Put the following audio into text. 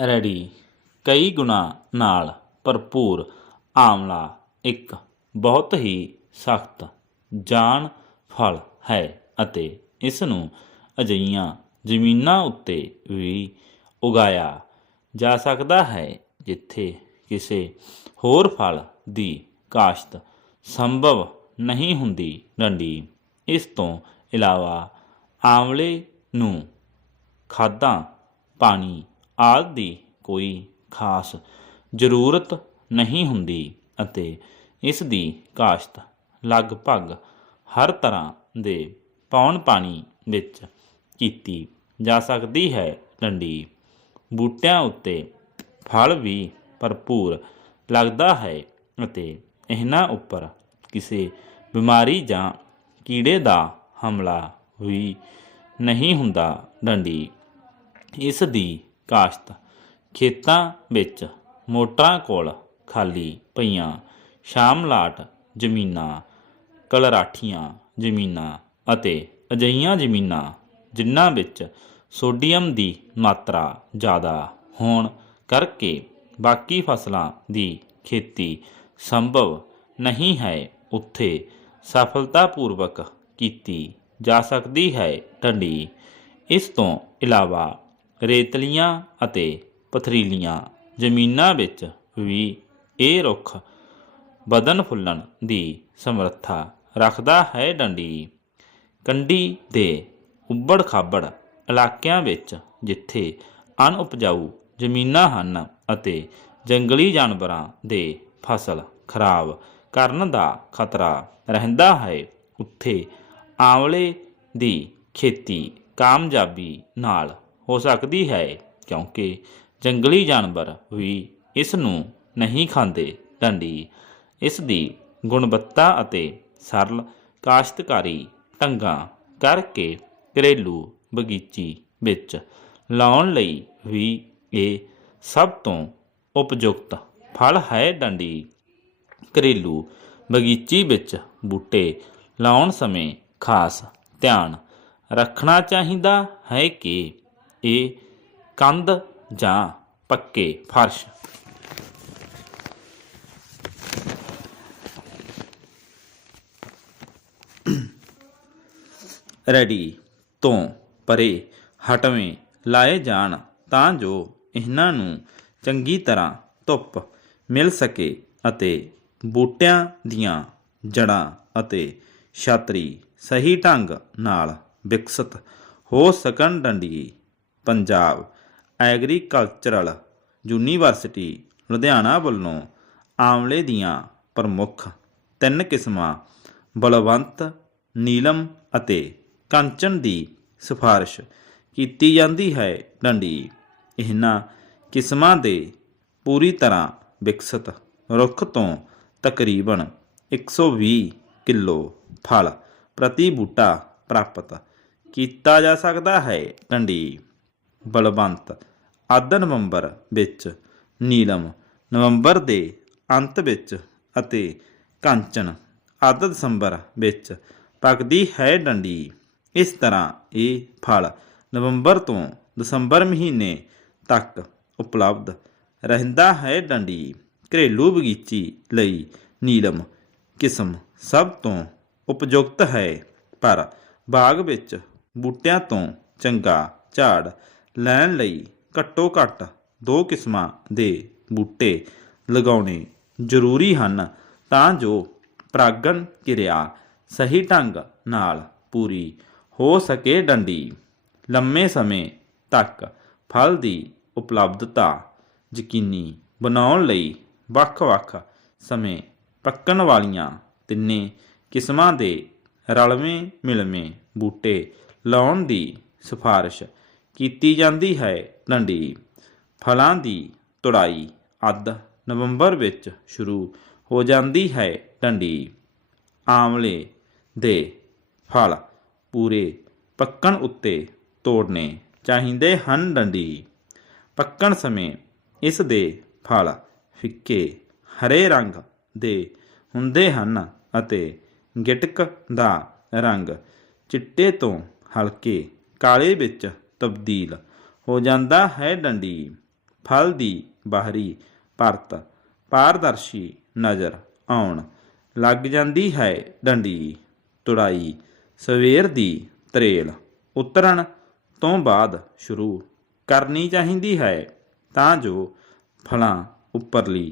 ਰੜੀ ਕਈ ਗੁਣਾ ਨਾਲ ਭਰਪੂਰ ਆਮਲਾ ਇੱਕ ਬਹੁਤ ਹੀ ਸਖਤ ਜਾਨ ਫਲ ਹੈ ਅਤੇ ਇਸ ਨੂੰ ਅਜਈਆਂ ਜ਼ਮੀਨਾਂ ਉੱਤੇ ਵੀ ਉਗਾਇਆ ਜਾ ਸਕਦਾ ਹੈ ਜਿੱਥੇ ਕਿਸੇ ਹੋਰ ਫਲ ਦੀ ਕਾਸ਼ਤ ਸੰਭਵ ਨਹੀਂ ਹੁੰਦੀ ਡੰਡੀ। ਇਸ ਤੋਂ ਇਲਾਵਾ ਆਮਲੇ ਨੂੰ ਖਾਦਾਂ, ਪਾਣੀ ਆਦਿ ਦੀ ਕੋਈ ਖਾਸ ਜ਼ਰੂਰਤ ਨਹੀਂ ਹੁੰਦੀ ਅਤੇ ਇਸ ਦੀ ਕਾਸ਼ਤ ਲਗਭਗ ਹਰ ਤਰ੍ਹਾਂ ਦੇ ਪੌਣ ਪਾਣੀ ਵਿੱਚ ਕੀਤੀ ਜਾ ਸਕਦੀ ਹੈ। ਡੰਡੀ ਬੂਟਿਆਂ ਉੱਤੇ ਫਲ ਵੀ ਭਰਪੂਰ ਲੱਗਦਾ ਹੈ ਅਤੇ ਇਹਨਾਂ ਉੱਪਰ ਕਿਸੇ ਬਿਮਾਰੀ ਜਾਂ ਕੀੜੇ ਦਾ ਹਮਲਾ ਵੀ ਨਹੀਂ ਹੁੰਦਾ। ਡੰਡੀ ਇਸ ਦੀ ਕਾਸ਼ਤ। ਖੇਤਾਂ ਵਿੱਚ ਮੋਟਰਾਂ ਕੋਲ ਖਾਲੀ ਪਈਆਂ ਸ਼ਾਮਲਾਟ ਜ਼ਮੀਨਾਂ, ਕਲਰਾਠੀਆਂ ਜ਼ਮੀਨਾਂ ਅਤੇ ਅਜਈਆਂ ਜ਼ਮੀਨਾਂ ਜਿਨ੍ਹਾਂ ਵਿੱਚ ਸੋਡੀਅਮ ਦੀ ਮਾਤਰਾ ਜ਼ਿਆਦਾ ਹੋਣ ਕਰਕੇ ਬਾਕੀ ਫਸਲਾਂ ਦੀ ਖੇਤੀ ਸੰਭਵ ਨਹੀਂ ਹੈ, ਉੱਥੇ ਸਫਲਤਾਪੂਰਵਕ ਕੀਤੀ ਜਾ ਸਕਦੀ ਹੈ ਢੰਡੀ। ਇਸ ਤੋਂ ਇਲਾਵਾ ਰੇਤਲੀਆਂ ਅਤੇ ਪਥਰੀਲੀਆਂ ਜ਼ਮੀਨਾਂ ਵਿੱਚ ਵੀ ਇਹ ਰੁੱਖ ਵਧਣ ਫੁੱਲਣ ਦੀ ਸਮਰੱਥਾ ਰੱਖਦਾ ਹੈ ਡੰਡੀ। ਕੰਡੀ ਦੇ ਉੱਬੜ ਖਾਬੜ ਇਲਾਕਿਆਂ ਵਿੱਚ ਜਿੱਥੇ ਅਣਉਪਜਾਊ ਜ਼ਮੀਨਾਂ ਹਨ ਅਤੇ ਜੰਗਲੀ ਜਾਨਵਰਾਂ ਦੇ ਫਸਲ ਖਰਾਬ ਕਰਨ ਦਾ ਖਤਰਾ ਰਹਿੰਦਾ ਹੈ, ਉੱਥੇ ਆਂਵਲੇ ਦੀ ਖੇਤੀ ਕਾਮਯਾਬੀ ਨਾਲ ਹੋ ਸਕਦੀ ਹੈ, ਕਿਉਂਕਿ ਜੰਗਲੀ ਜਾਨਵਰ ਵੀ ਇਸ ਨੂੰ ਨਹੀਂ ਖਾਂਦੇ। ਡੰਡੀ ਇਸ ਦੀ ਗੁਣਵੱਤਾ ਅਤੇ ਸਰਲ ਕਾਸ਼ਤਕਾਰੀ ਢੰਗਾਂ ਕਰਕੇ ਘਰੇਲੂ ਬਗੀਚੀ ਵਿੱਚ ਲਾਉਣ ਲਈ ਵੀ ਇਹ ਸਭ ਤੋਂ ਉਪਯੁਕਤ ਫਲ ਹੈ। ਡੰਡੀ ਘਰੇਲੂ ਬਗੀਚੀ ਵਿੱਚ ਬੂਟੇ ਲਾਉਣ ਸਮੇਂ ਖਾਸ ਧਿਆਨ ਰੱਖਣਾ ਚਾਹੀਦਾ ਹੈ ਕਿ ਇਹ ਕੰਧ ਜਾਂ ਪੱਕੇ ਫਰਸ਼। ਰੈਡੀ ਤੋਂ ਪਰੇ ਹਟਵੇਂ ਲਾਏ ਜਾਣ ਤਾਂ ਜੋ ਇਹਨਾਂ ਨੂੰ ਚੰਗੀ ਤਰ੍ਹਾਂ ਧੁੱਪ ਮਿਲ ਸਕੇ ਅਤੇ ਬੂਟਿਆਂ ਦੀਆਂ ਜੜਾਂ ਅਤੇ ਛਾਤਰੀ ਸਹੀ ਢੰਗ ਨਾਲ ਵਿਕਸਿਤ ਹੋ ਸਕਣ ਡੰਡੀ ਪੰਜਾਬ ਐਗਰੀਕਲਚਰਲ ਯੂਨੀਵਰਸਿਟੀ ਲੁਧਿਆਣਾ ਵੱਲੋਂ ਆਮਲੇ ਦੀਆਂ ਪ੍ਰਮੁੱਖ ਤਿੰਨ ਕਿਸਮਾਂ, ਬਲਵੰਤ, ਨੀਲਮ ਅਤੇ ਕੰਚਨ ਦੀ ਸਿਫਾਰਿਸ਼ ਕੀਤੀ ਜਾਂਦੀ ਹੈ। ਡੰਡੀ, ਇਹਨਾਂ ਕਿਸਮਾਂ ਦੇ ਪੂਰੀ ਤਰ੍ਹਾਂ ਵਿਕਸਿਤ ਰੁੱਖ ਤੋਂ ਤਕਰੀਬਨ 120 ਕਿਲੋ ਫਲ ਪ੍ਰਤੀ ਬੂਟਾ ਪ੍ਰਾਪਤ ਕੀਤਾ ਜਾ ਸਕਦਾ ਹੈ। ਡੰਡੀ ਬਲਵੰਤ। ਅੱਧ ਨਵੰਬਰ ਵਿੱਚ ਨੀਲਮ। ਨਵੰਬਰ ਦੇ ਅੰਤ ਵਿੱਚ ਅਤੇ ਕਾਂਚਨ। ਅੱਧ ਦਸੰਬਰ ਵਿੱਚ ਪੱਕਦੀ ਹੈ ਡੰਡੀ। ਇਸ ਤਰ੍ਹਾਂ ਇਹ ਫਲ ਨਵੰਬਰ ਤੋਂ ਦਸੰਬਰ ਮਹੀਨੇ ਤੱਕ ਉਪਲਬਧ ਰਹਿੰਦਾ ਹੈ ਡੰਡੀ। ਘਰੇਲੂ ਬਗੀਚੀ ਲਈ ਨੀਲਮ ਕਿਸਮ ਸਭ ਤੋਂ ਉਪਯੁਕਤ ਹੈ, ਪਰ ਬਾਗ ਵਿੱਚ ਬੂਟਿਆਂ ਤੋਂ ਚੰਗਾ ਝਾੜ ਲੈਣ ਲਈ ਘੱਟੋ ਘੱਟ ਦੋ ਕਿਸਮਾਂ ਦੇ ਬੂਟੇ ਲਗਾਉਣੇ ਜ਼ਰੂਰੀ ਹਨ ਤਾਂ ਜੋ ਪਰਾਗਣ ਕਿਰਿਆ ਸਹੀ ਢੰਗ ਨਾਲ ਪੂਰੀ ਹੋ ਸਕੇ ਡੰਡੀ। ਲੰਮੇ ਸਮੇਂ ਤੱਕ ਫਲ ਦੀ ਉਪਲਬਧਤਾ ਯਕੀਨੀ ਬਣਾਉਣ ਲਈ ਵੱਖ-ਵੱਖ ਸਮੇਂ ਪੱਕਣ ਵਾਲੀਆਂ ਤਿੰਨੇ ਕਿਸਮਾਂ ਦੇ ਰਲਵੇਂ ਮਿਲਵੇਂ ਬੂਟੇ ਲਾਉਣ ਦੀ ਸਿਫਾਰਿਸ਼ ਕੀਤੀ ਜਾਂਦੀ ਹੈ। ਡੰਡੀ ਫਲਾਂ ਦੀ ਤੁੜਾਈ ਅੱਧ ਨਵੰਬਰ ਵਿੱਚ ਸ਼ੁਰੂ ਹੋ ਜਾਂਦੀ ਹੈ। ਡੰਡੀ ਆਮਲੇ ਦੇ ਫਲ ਪੂਰੇ ਪੱਕਣ ਉੱਤੇ ਤੋੜਨੇ ਚਾਹੀਦੇ ਹਨ ਡੰਡੀ ਪੱਕਣ ਸਮੇਂ ਇਸ ਦੇ ਫਲ ਫਿੱਕੇ ਹਰੇ ਰੰਗ ਦੇ ਹੁੰਦੇ ਹਨ ਅਤੇ ਗਿਟਕ ਦਾ ਰੰਗ ਚਿੱਟੇ ਤੋਂ ਹਲਕੇ ਕਾਲੇ ਵਿੱਚ ਤਬਦੀਲ, ਹੋ ਜਾਂਦਾ ਹੈ ਡੰਡੀ, ਫਲ ਦੀ ਬਾਹਰੀ ਪਰਤ, ਪਾਰਦਰਸ਼ੀ ਨਜ਼ਰ ਆਉਣ, ਲੱਗ ਜਾਂਦੀ ਹੈ ਡੰਡੀ ਤੁੜਾਈ, ਸਵੇਰ ਦੀ ਤਰੇਲ ਉਤਰਨ ਤੋਂ ਬਾਅਦ ਸ਼ੁਰੂ ਕਰਨੀ ਚਾਹੀਦੀ ਹੈ ਤਾਂ ਜੋ ਫਲਾਂ ਉੱਪਰਲੀ